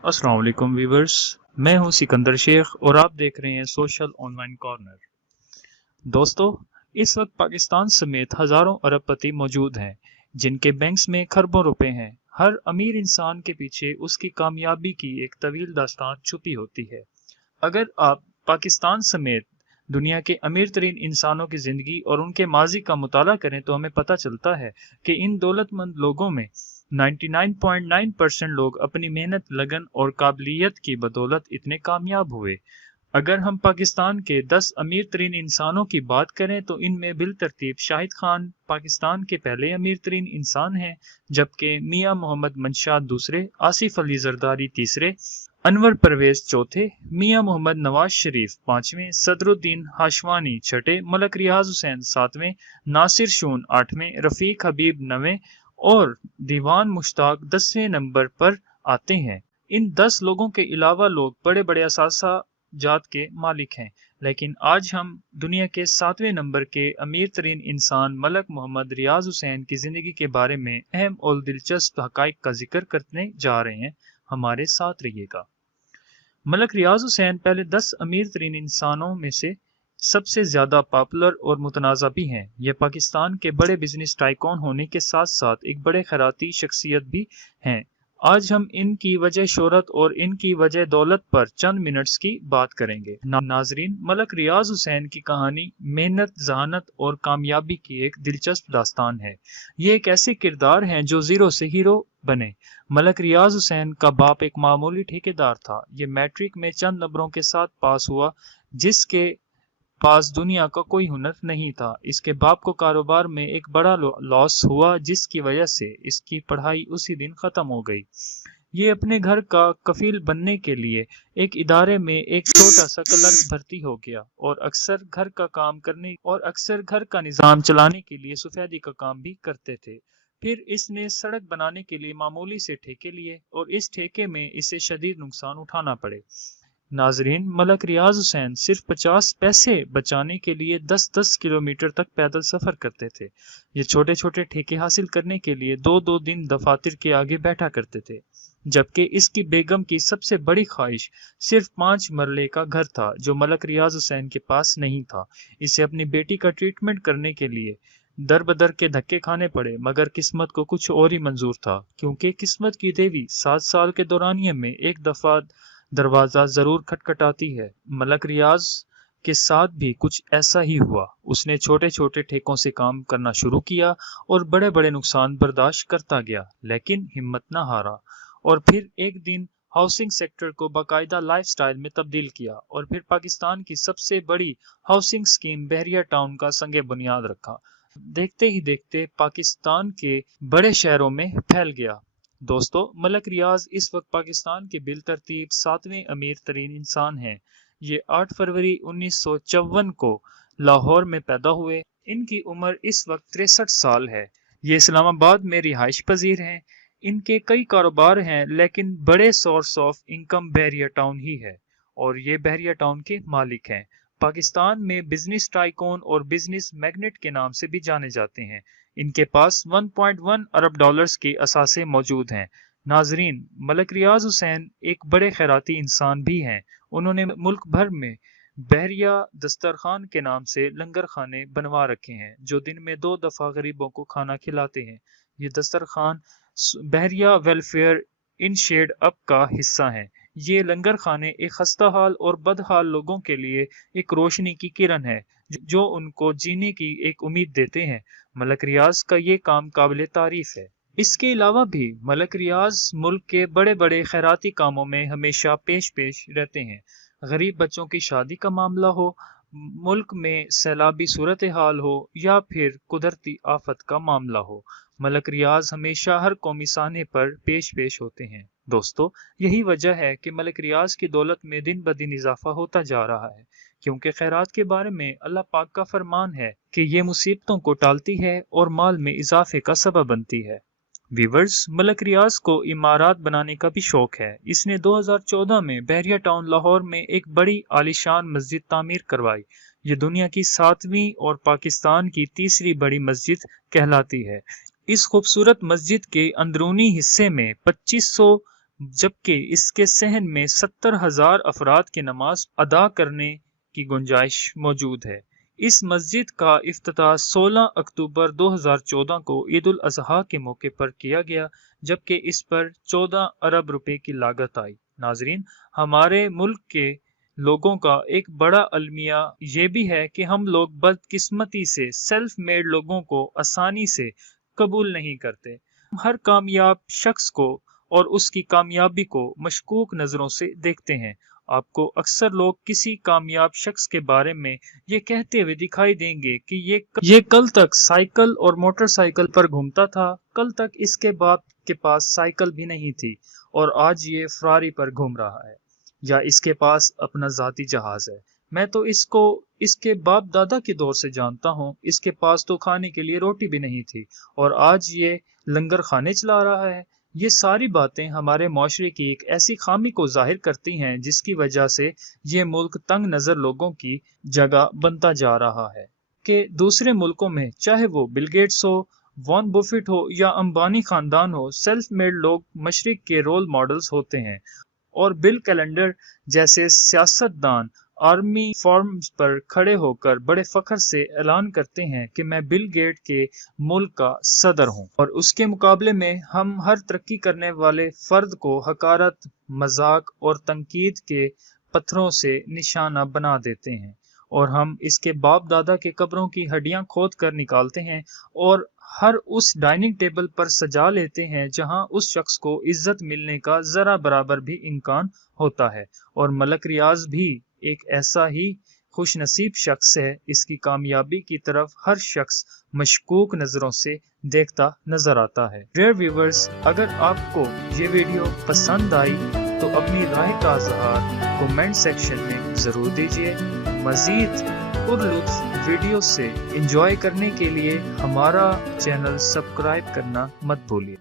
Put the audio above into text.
अस्सलाम वालेकुम व्यूवर्स। मैं हूं सिकंदर शेख और आप देख रहे हैं सोशल ऑनलाइन कॉर्नर। दोस्तों, इस वक्त पाकिस्तान समेत हजारों अरबपति मौजूद हैं जिनके बैंक्स में खरबों रुपए हैं। हर अमीर इंसान के पीछे उसकी कामयाबी की एक तवील दास्तान छुपी होती है। अगर आप पाकिस्तान समेत दुनिया के अमीर तरीन इंसानों की जिंदगी और उनके माजी का मुताला करें तो हमें पता चलता है कि इन दौलतमंद लोगों में 99.9% लोग अपनी मेहनत, लगन और काबिलियत की बदौलत इतने कामयाब हुए। अगर हम पाकिस्तान के 10 अमीर तरीन इंसानों की बात करें तो इनमें बिलतरतीब शाहिद खान पाकिस्तान के पहले अमीर तरीन इंसान हैं, जबकि मियां मोहम्मद मंशाद दूसरे, आसिफ अली जरदारी तीसरे, अनवर परवेज चौथे, मियां मोहम्मद नवाज शरीफ पांचवें, सदरुद्दीन हाशवानी छठे, मलक रियाज हुसैन सातवें, नासिर शून आठवें, रफीक हबीब नवें और दीवान मुश्ताक 10वें नंबर पर आते हैं। इन 10 लोगों के अलावा लोग बड़े बड़े असासा जात के मालिक हैं, लेकिन आज हम दुनिया के 7वें नंबर के अमीर तरीन इंसान मलक मोहम्मद रियाज हुसैन की जिंदगी के बारे में अहम और दिलचस्प हकाइक का जिक्र करने जा रहे हैं। हमारे साथ रहिएगा। मलक रियाज हुसैन पहले 10 अमीर तरीन इंसानों में से सबसे ज्यादा पॉपुलर और मुतनाज़ा भी हैं। ये पाकिस्तान के बड़े बिजनेस टाइकॉन होने के साथ साथ एक बड़े खैराती शख्सियत भी हैं। आज हम इनकी वजह शोहरत और इनकी वजह दौलत पर चंद मिनट्स की बात करेंगे। नाजरीन, मलक रियाज हुसैन की कहानी मेहनत, जहानत और कामयाबी की एक दिलचस्प दास्तान है। ये एक ऐसे किरदार हैं जो जीरो से हीरो बने। मलक रियाज हुसैन का बाप एक मामूली ठेकेदार था। ये मैट्रिक में चंद नंबरों के साथ पास हुआ, जिसके पास दुनिया का कोई हुनर नहीं था। इसके बाप को कारोबार में एक बड़ा लॉस हुआ, जिसकी वजह से इसकी पढ़ाई उसी दिन खत्म हो गई। ये अपने घर का कफील बनने के लिए एक इदारे में एक छोटा सा क्लर्क भर्ती हो गया और अक्सर घर का निजाम चलाने के लिए सफेदी का काम भी करते थे। फिर इसने सड़क बनाने के लिए मामूली से ठेके लिए और इस ठेके में इसे शदीद नुकसान उठाना पड़े। नाजरीन, मलक रियाज हुसैन सिर्फ 50 पैसे बचाने के लिए 10-10 किलोमीटर तक पैदल सफर करते थे। ये छोटे छोटे ठेके हासिल करने के लिए 2-2 दिन दफातर के आगे बैठा करते थे, जबकि इसकी बेगम की सबसे बड़ी ख्वाहिश सिर्फ 5 मरले का घर था, जो मलक रियाज हुसैन के पास नहीं था। इसे अपनी बेटी का ट्रीटमेंट करने के लिए दर बदर के धक्के खाने पड़े, मगर किस्मत को कुछ और ही मंजूर था, क्योंकि किस्मत की देवी 7 साल के दौरानिये में एक दफा दरवाजा जरूर खटखटाती है। मलक रियाज के साथ भी कुछ ऐसा ही हुआ। उसने छोटे छोटे ठेकों से काम करना शुरू किया और बड़े बड़े नुकसान बर्दाश्त करता गया, लेकिन हिम्मत न हारा और फिर एक दिन हाउसिंग सेक्टर को बाकायदा लाइफस्टाइल में तब्दील किया और फिर पाकिस्तान की सबसे बड़ी हाउसिंग स्कीम बहरिया टाउन का संगे बुनियाद रखा। देखते ही देखते पाकिस्तान के बड़े शहरों में फैल गया। दोस्तों, मलक रियाज इस वक्त पाकिस्तान के बिलतरतीब 7वें अमीर तरीन इंसान हैं। ये 8 फरवरी 1954 को लाहौर में पैदा हुए। इनकी उम्र इस वक्त 63 साल है। ये इस्लामाबाद में रिहाइश पजीर हैं। इनके कई कारोबार हैं, लेकिन बड़े source of income Bahria town ही है और ये बहरिया टाउन के मालिक हैं। पाकिस्तान में बिजनेस टाइकून और बिजनेस मैग्नेट के नाम से भी जाने जाते हैं। इनके पास 1.1 अरब डॉलर्स के असासे मौजूद हैं। नाजरीन, मलक रियाज हुसैन एक बड़े खैराती इंसान भी हैं। उन्होंने मुल्क भर में बहरिया दस्तरखान के नाम से लंगर खाने बनवा रखे हैं, जो दिन में 2 दफा गरीबों को खाना खिलाते हैं। ये दस्तरखान बहरिया वेलफेयर इन शेड अप का हिस्सा हैं। ये लंगर खाने एक खस्ता हाल और बदहाल लोगों के लिए एक रोशनी की किरण है, जो उनको जीने की एक उम्मीद देते हैं। मलक रियाज का ये काम काबिल तारीफ है। इसके अलावा भी मलक रियाज मुल्क के बड़े बड़े खैराती कामों में हमेशा पेश रहते हैं। गरीब बच्चों की शादी का मामला हो, मुल्क में सैलाबी सूरत हाल हो या फिर कुदरती आफत का मामला हो, मलक रियाज हमेशा हर कौमी साहने पर पेश होते हैं। दोस्तों, यही वजह है कि मलक रियाज की दौलत में दिन ब दिन इजाफा होता जा रहा है, क्योंकि खैरात के बारे में अल्लाह पाक का फरमान है कि ये मुसीबतों को टालती है और माल में इजाफे का सबब बनती है। वीवर्स, मलक रियाज को इमारत बनाने का भी शौक है। इसने 2014 में बहरिया टाउन लाहौर में एक बड़ी आलीशान मस्जिद तामीर करवाई। ये दुनिया की 7वीं और पाकिस्तान की तीसरी बड़ी मस्जिद कहलाती है। इस खूबसूरत मस्जिद के अंदरूनी हिस्से में 2500 जबकि इसके सहन में 70,000 अफराद की नमाज अदा करने की गुंजाइश मौजूद है। इस मस्जिद का इफ्तिताह 16 अक्टूबर 2014 को ईद उल अजहा के मौके पर किया गया, जबकि इस पर 14 अरब रुपए की लागत आई। नाजरीन, हमारे मुल्क के लोगों का एक बड़ा अलमिया ये भी है कि हम लोग बदकिस्मती से सेल्फ मेड लोगों को आसानी से कबूल नहीं करते। हर कामयाब शख्स को और उसकी कामयाबी को मशकूक नजरों से देखते हैं। आपको अक्सर लोग किसी कामयाब शख्स के बारे में ये कहते हुए दिखाई देंगे कि ये कल तक साइकिल और मोटरसाइकिल पर घूमता था, कल तक इसके बाप के पास साइकिल भी नहीं थी और आज ये फरारी पर घूम रहा है, या इसके पास अपना जाती जहाज है। मैं तो इसको इसके बाप दादा के दौर से जानता हूँ, इसके पास तो खाने के लिए रोटी भी नहीं थी और आज ये लंगर खाने चला रहा है। ये सारी बातें हमारे माशरे की एक ऐसी खामी को जाहिर करती हैं जिसकी वजह से ये मुल्क तंग नज़र लोगों की जगह बनता जा रहा है कि दूसरे मुल्कों में, चाहे वो बिल गेट्स हो, वॉन बुफेट हो या अंबानी खानदान हो, सेल्फ मेड लोग मशरिक के रोल मॉडल्स होते हैं और बिल कैलेंडर जैसे सियासतदान आर्मी फॉर्म्स पर खड़े होकर बड़े फख्र से ऐलान करते हैं कि मैं बिल गेट के मुल्क का सदर हूं, और उसके मुकाबले में हम हर तरक्की करने वाले फर्द को हकारत, मजाक और तनकीद के पत्थरों से निशाना बना देते हैं, और हम इसके बाप दादा के कब्रों की हड्डियां खोद कर निकालते हैं और हर उस डाइनिंग टेबल पर सजा लेते हैं जहां उस शख्स को इज्जत मिलने का जरा बराबर भी इम्कान होता है। और मलक रियाज भी एक ऐसा ही खुश नसीब शख्स है, इसकी कामयाबी की तरफ हर शख्स मशकूक नजरों से देखता नजर आता है। डियर व्यूअर्स, अगर आपको ये वीडियो पसंद आई तो अपनी राय का इज़हार कमेंट सेक्शन में जरूर दीजिए। मजीद पुरलुत्फ वीडियो से एंजॉय करने के लिए हमारा चैनल सब्सक्राइब करना मत भूलिए।